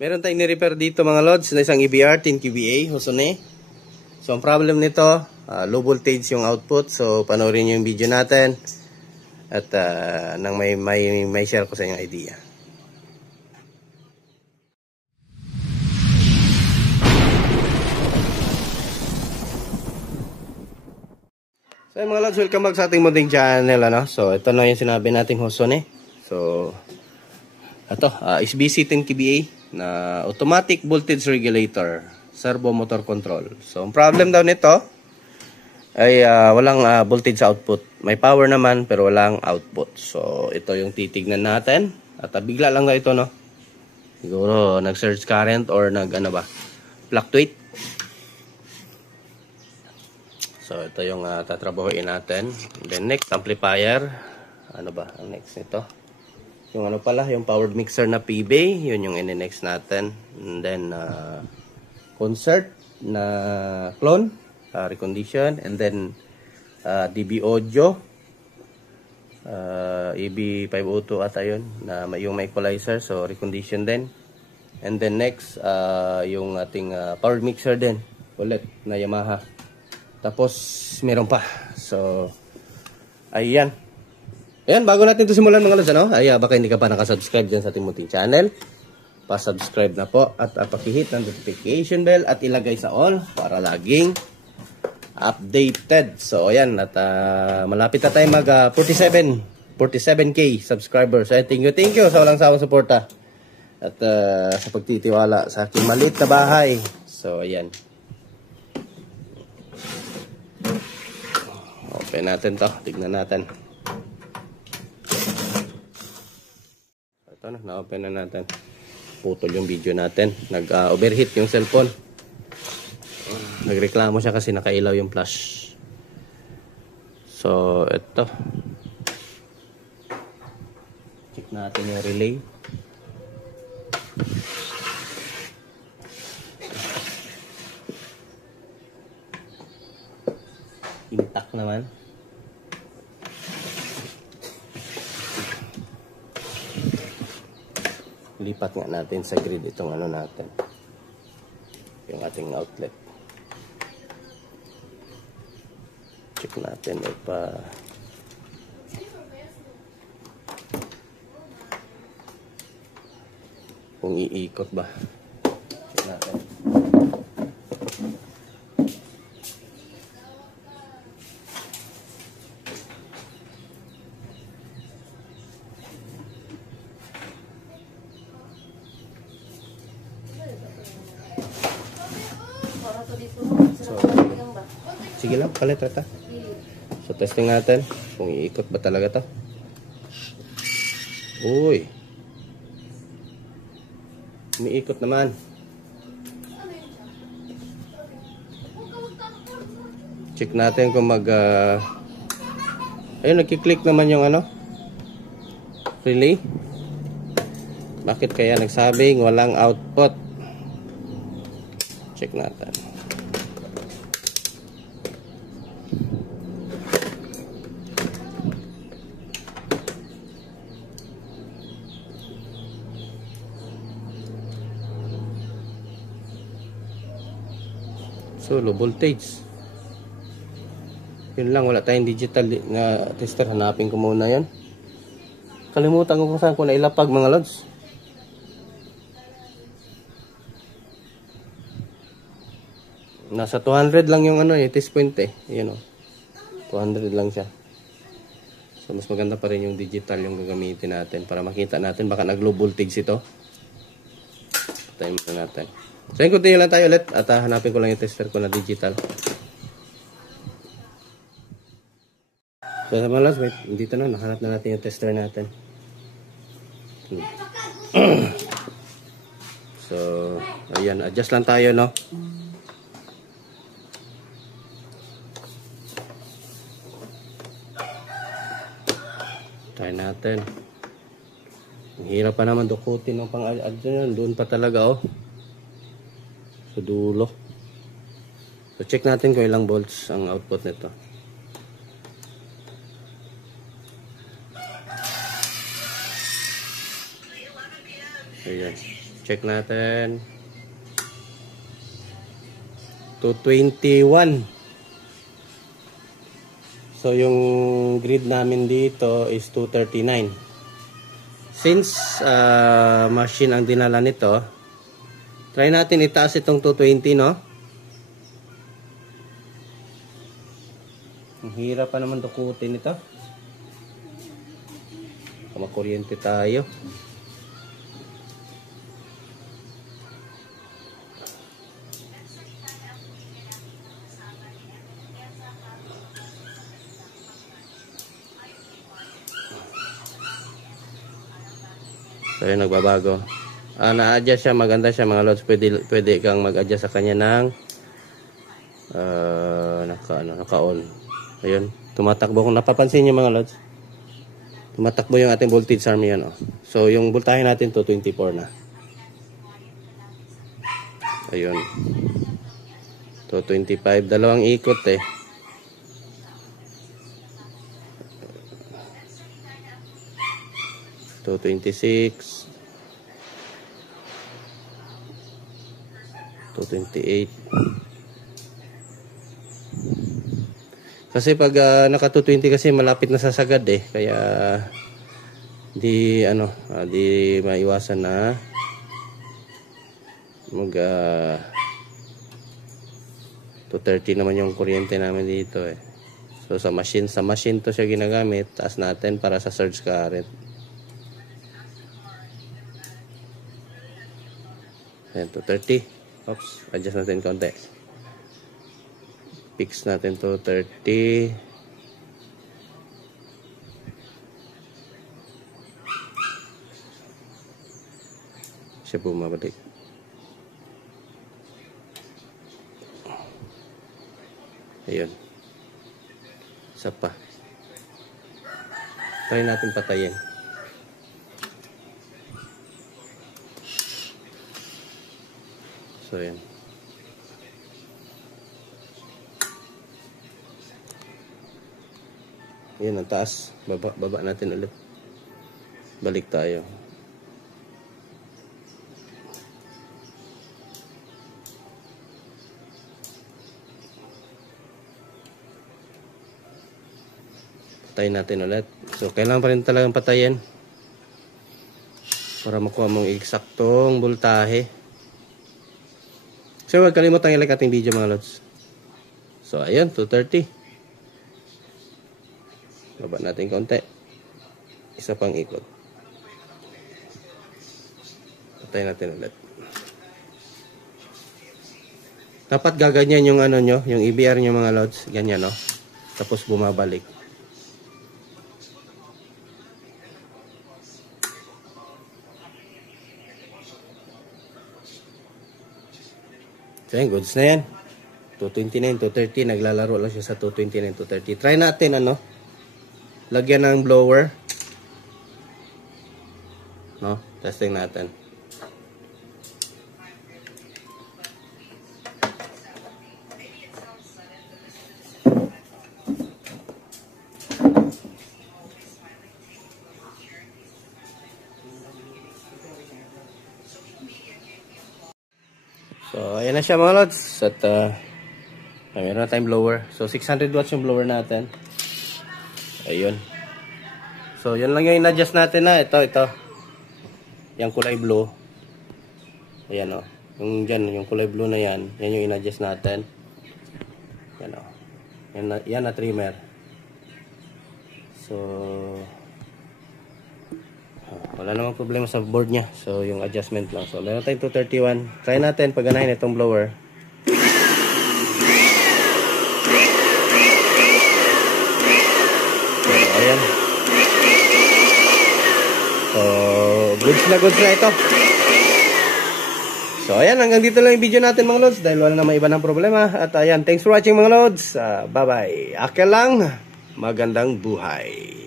Meron tayong ni-repair dito mga lods na isang EBR 10 kVA Hosone. So ang problem nito, low voltage yung output. So panoorin niyo yung video natin at nang may share ko sa inyo idea. So mga lods, welcome back sa ating munting channel ano. So ito na yung sinabi nating Hosone. So ito, SBC 10 kVA na automatic voltage regulator, servo motor control. So ang problem daw nito ay walang voltage output. May power naman pero walang output. So ito yung titignan natin. At bigla lang daw ito no. Siguro nag-surge current or fluctuate. So ito yung tatrabahuin natin. Then next, amplifier. Ano ba ang next nito? Yung yung powered mixer na PB, yun yung in-next natin. And then concert na clone, recondition, and then DB audio, EB502 ata yun, na yung equalizer, so recondition din. And then next, yung ating powered mixer din, ulit na Yamaha. Tapos meron pa. So ayan. Ayan, bago natin ito simulan mga lods, baka hindi ka pa nakasubscribe dyan sa ating munting channel. Pa-subscribe na po at pakihit ng notification bell at ilagay sa all para laging updated. So, ayan, at malapit na tayo mag 47K subscribers. So, thank you sa walang sawang suporta at sa pagtitiwala sa aking maliit na bahay. So, ayan. Open natin to, tignan natin. Ito na-open na natin. Putol yung video natin. Nag-overheat yung cellphone. Nagreklamo siya kasi nakailaw yung flash. So, ito. Check natin yung relay. Intact naman. Lipat nga natin sa grid itong natin, yung ating outlet. Check natin kung iikot ba. Check natin. So, sige lang, palit rata. So, testing natin kung iikot ba talaga to. Uy, umiikot naman. Check natin kung ayun, nagkiklik naman yung relay. Bakit kaya nagsabing walang output? Check natin. So, low voltage. Yun lang, wala tayong digital na tester. Hanapin ko muna yan. Kalimutan ko kung saan ko nailapag mga lods. Nasa 200 lang yung test point Yun 200 lang siya. So, mas maganda pa rin yung digital yung gagamitin natin para makita natin baka nag-low voltage ito. Time na natin. So, continue lang tayo ulit at hanapin ko lang yung tester ko na digital. So, sa mga lods, wait, dito na, nahanap na natin yung tester natin. So, ayan, adjust lang tayo, no? Try natin. Ang hirap pa naman dukutin ng pang-add dyan. Doon pa talaga, sa dulo. So, check natin kung ilang volts ang output nito. Ayan. Check natin. 221. So yung grid namin dito is 239. Since machine ang dinala nito, try natin itaas itong 220, no? Ang hirap pa naman dukutin ito. Makuryente tayo. So yun, nagbabago. Na-adjust siya, maganda siya mga lods. Pwede kang mag-adjust sa kanya ng naka-on. Ayun, tumatakbo. Kung napapansin niyo mga lods, tumatakbo yung ating voltage arm yan. Oh. So yung voltahe natin 224 na. Ayun. 225. Dalawang ikot eh. So 26, 228. Kasi pag naka 220 kasi malapit na sa sagad eh, kaya di maiwasan na mag 230 naman yung kuryente namin dito eh. So sa machine to siya ginagamit. Taas natin para sa surge current. Ayan, 230. Oops, adjust natin konti. Fix natin 230. Siya bumabalik. Ayun. Isa pa. Try natin patayin. So, yan. Yan, ang taas. Baba natin ulit. Balik tayo. Patayin natin ulit. So, kailangan pa rin talagang patayin para makuha mong eksaktong voltahe. So, huwag kalimutang i-like ating video mga lods. So, ayun, 230. Baba natin konti. Isa pang ikot. Patayin natin ulit. Dapat gaganyan yung ano nyo, yung EBR nyo mga lods. Ganyan, no? Tapos bumabalik. So, yan, goods na yan. 229, 230. Naglalaro lang siya sa 229, 230. Try natin, lagyan ng blower. No? Testing natin. So, ayan na siya mga lods. At, meron na tayong blower. So, 600 watts yung blower natin. Ayun. So, yan lang yung in-adjust natin na. Ito. Yung kulay blue. Ayan o. Yung dyan, yung kulay blue na yan. Yan yung in-adjust natin. Yan o. Yan na trimmer. So, wala namang problema sa board niya. So, yung adjustment lang. So, meron tayong 231. Try natin pagganahin itong blower. So, ayan. So, goods na ito. So, ayan. Hanggang dito lang yung video natin mga lods. Dahil wala namang iba ng problema. At ayan. Thanks for watching mga lods. Bye-bye. Akin lang. Magandang buhay.